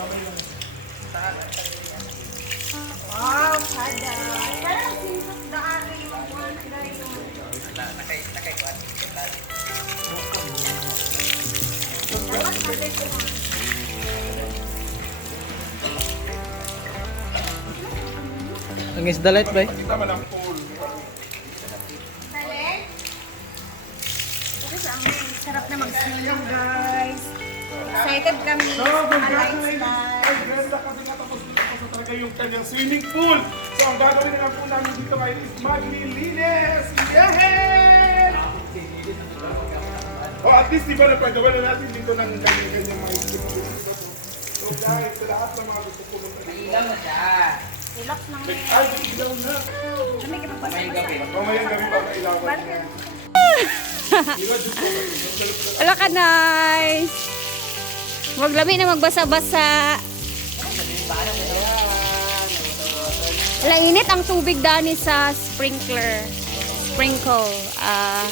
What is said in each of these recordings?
Wow, kada. Pero sintot na ano yung one na yun. Dapat nakay Ang isda light ba? Kita man Excited kami sa mga lifestyle. Ay, ganda kasi natapos na tapos na talaga yung kanyang swimming pool. So, ang gagawin na lang po namin dito ay is maglilinis. Yay! Oh, at least diba napagawa na natin dito ng kanyang-kanyang mga equipment. So guys, sa lahat ng mga gusto pumunta dito. Relax lang Ay, ngayon. may ilaw na. Mamayang gabi pa na ilawan niya. Diba, Diyos ko, Wala ka, nice. Huwag lami na magbasa-basa. Wala init ang tubig dani sa sprinkler. Sprinkle. Ah.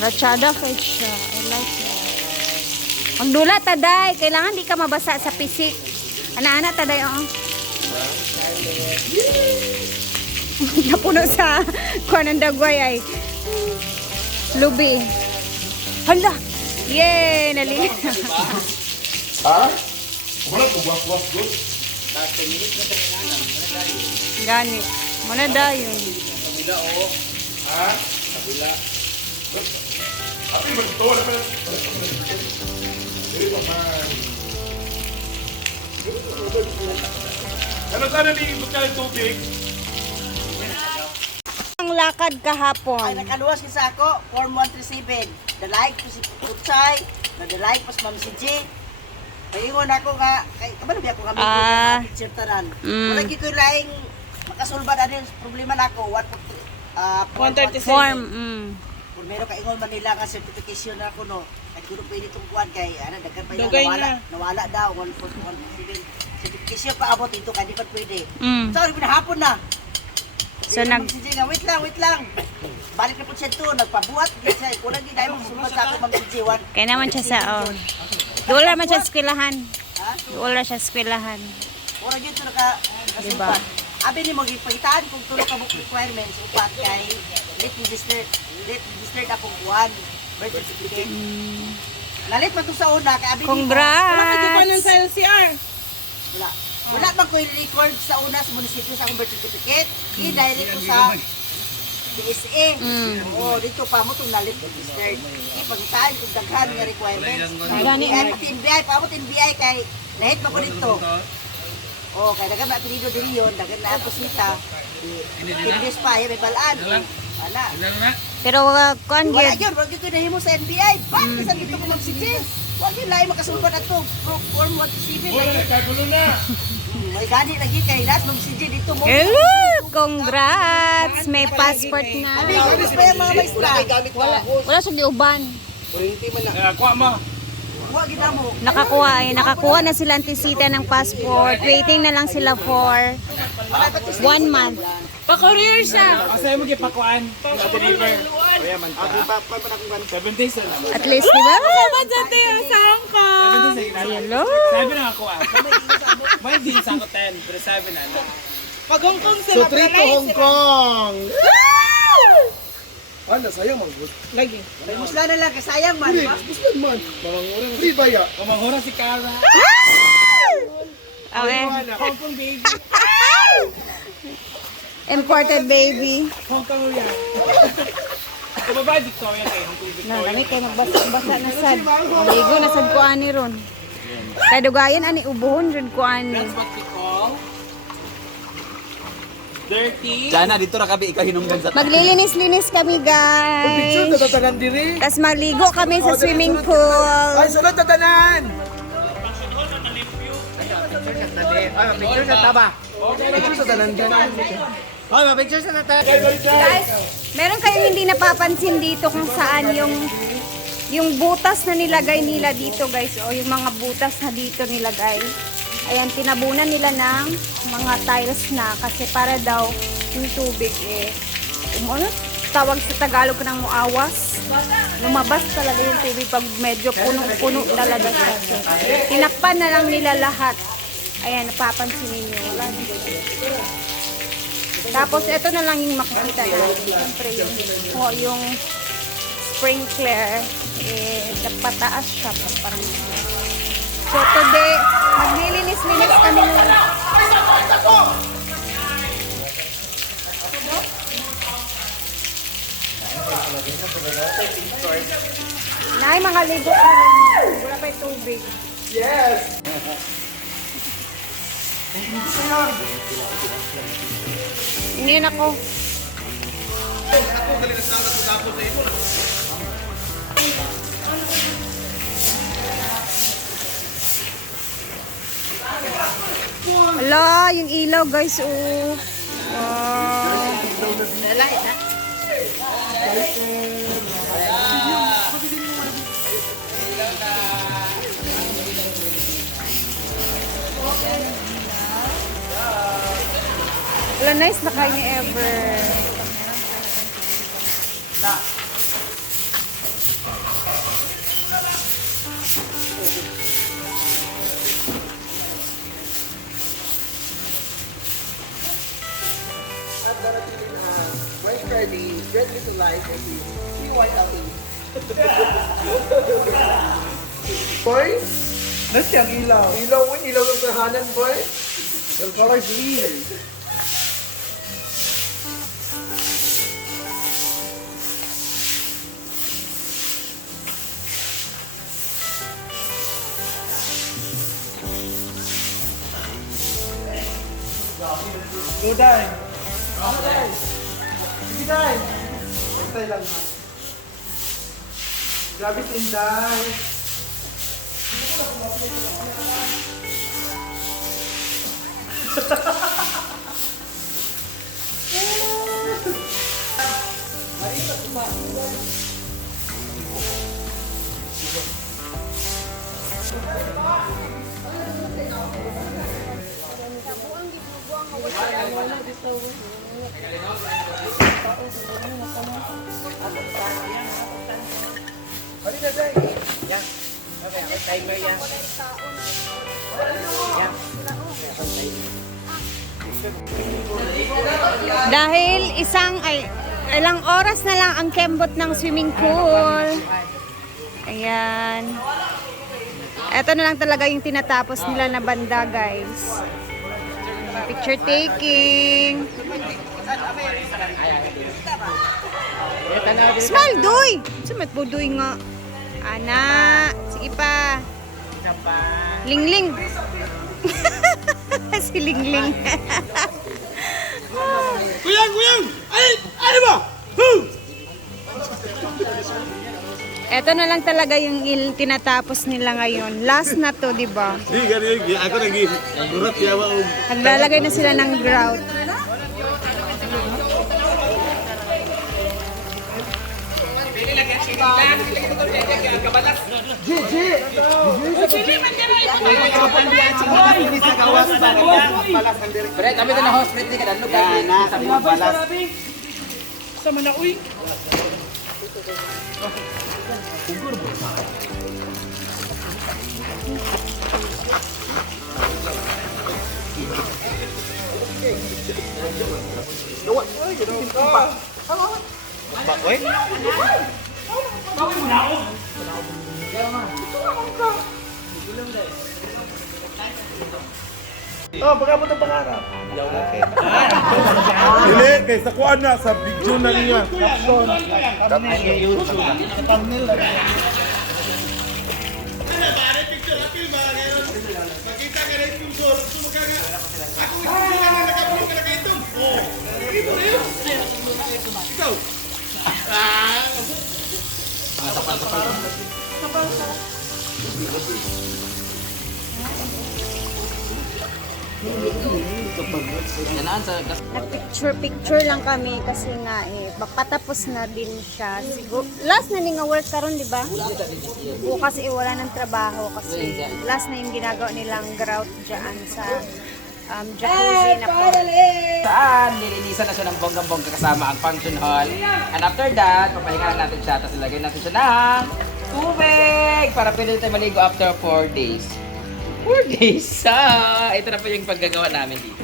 Rachada kahit siya. I like it. Magdula, taday. Kailangan di ka mabasa sa pisik. Ana-ana, taday, oh. Napuno sa kuha ng dagway ay lubi. Hala! Yay! Nali. Ha? Wala ko, was-was good. Gani. Muna dayon. Ha? Kabila. Abi, magto na pala. Dito man. Ano sana ni ibig ka ng tubig? Lakad Ay, kahapon. nakaluwas kasi ako, Form 137. Dalag ko si Putsay, nadalag pa si Ma'am si G. Paingon ako nga, kay kabalo biya ko kami Ah. ah. picture tanan. Mm. Wala gid ko laing makasulba na din sa problema nako. What ah 137. Form. Mm. Kung meron ka ingon Manila nga certification na ako no. Ay kuno pwede tong kuan kay ana daghan pa yun Dugay nawala. na. Nawala daw 147. Certification pa abot dito kay di pa pwede. Mm. Sorry, pinahapon na. So, Di nag- wait lang, wait lang. Balik na po siya to, nagpabuhat. Gid siya, kulang di dahil magsumbad sa ako, Ma'am. Kaya naman siya sa, oh. Doon naman siya sa eskwelahan. Ha? Na siya sa eskwelahan. Ora dito naka nasumpad. Abi ni mo gipagitaan kung tulo ka book requirements upat kay late registered late registered akong kuan birth certificate. Nalit man to sa una kay abi ni mo- Congrats! LCR. Wala. Wala bang ko record sa una sa munisipyo sa akong birth certificate. I-direct ko sa DSA. Oo, dito pa mo itong nalit registered. Ipagitaan kung daghan nga requirements. Gani, NBI, pati NBI, paamot NBI kay nahit pa ko dito. Oh, kay dagan na apelido diri yon, dagan na ako sita. Kindes pa, ay may balaan. Wala. Pero, uh, kuan Wala gyud. yun, wag yun ko nahimo sa NBI. Bakit kasi dito ko mag-suggest? Wag yun lahi makasulpan na to. Form 127. Wala, kagulo na. May gani lagi kay Las mag CJ dito mo. Hello! Congrats! May passport na. Abi, gusto pa yung mga maestra. Wala, wala siya giuban. Kuha mo. Huwag gina mo. Nakakuha eh. Nakakuha na sila antisita ng passport. Waiting na lang sila for one month. Pa-courier siya. Kasi mo gipakuan. Pa-deliver. Man ta. 7 days na lang. At least, di ba? Sabat sa tayo sa Hong Kong. 7 days na Hello! 7 na ako ah. May din sa ako 10, pero 7 na na. Pag Hong Kong So, trip to Hong Kong! Ano, sayang mag Lagi. Musla na lang, kasayang man. Ba? gusto man. Mamangurang free ba ya? Kumahura si Cara. Okay. Hong Kong baby. Imported baby. Hong Kong yan. Kumabay Victoria kay Hong Kong No, Victoria. kami kay magbasa-basa na sad. Maligo na sad ko ani ron. Kay dugayan ani ubuhon jud ko ani. That's what we call dirty. Diana, dito na kami ikaw hinungdan sa Maglilinis-linis kami, Picture guys. na tatanan diri. Tapos magligo kami sa swimming pool. Ay, sunod tatanan! Ay, picture na taba. Picture sa tanan dyan. Ay, picture sa tatanan. Guys, meron kayong hindi napapansin dito kung saan yung yung butas na nilagay nila dito guys o yung mga butas na dito nilagay ayan tinabunan nila ng mga tiles na kasi para daw yung tubig eh um, ano? tawag sa Tagalog ng muawas. Lumabas talaga yung tubig pag medyo puno-puno talaga siya. So, tinakpan na lang nila lahat. Ayan, napapansin ninyo. Tapos, ito na lang yung makikita natin. Siyempre, yung, oh, yung sprinkler, eh, pataas siya. Parang, so, today, maglilinis-linis kami ng Nay, mga ligo ka rin. Wala pa yung tubig. Yes! Ingin ako. Ala, yung ilaw guys, oh. Wow. Wala, nice na kayo ni Ever. At darating na White Friday, Red Little Light, and Free White Outing. Boy? Nasiyang ilaw. Ilaw mo, ilaw ng tahanan, boy. El color green. Duday. Sige, Day. Pagtay lang ha. Grabe tinday. Hali Dahil isang, ay, ilang oras na lang ang kembot ng swimming pool. Ayan. Ito na lang talaga yung tinatapos nila na banda, guys. Picture taking. Smile, Doy! Sumat po, Doy nga. Ana, sige pa. Lingling. si Lingling. Kuyang, kuyang! Ay, ano ba? Huh! Ito na lang talaga yung il- tinatapos nila ngayon. Last na to, di ba? Di, ganyan, ako nag Urat yawa. Naglalagay na sila ng grout. Pre, kami ito na hospital ni kadalo ka. Sa mga balas. Sa Manauy. Oh, pagkabot ang pangarap. Dili, kay sa kuan na, sa video na niya. Caption. Thumbnail lang. Yanaan sa gas. Nag-picture-picture lang kami kasi nga eh, patapos na din siya. Siguro, last na ni nga work karon di ba? O kasi eh, wala ng trabaho kasi last na yung ginagawa nilang grout dyan sa um, jacuzzi na po. Saan? Nilinisan na siya ng bonggang-bongga kasama ang function hall. And after that, papahinga natin siya. Tapos ilagay natin siya ng tubig para pwede tayo maligo after 4 days. 4 days! Ah, ito na po yung paggagawa namin dito.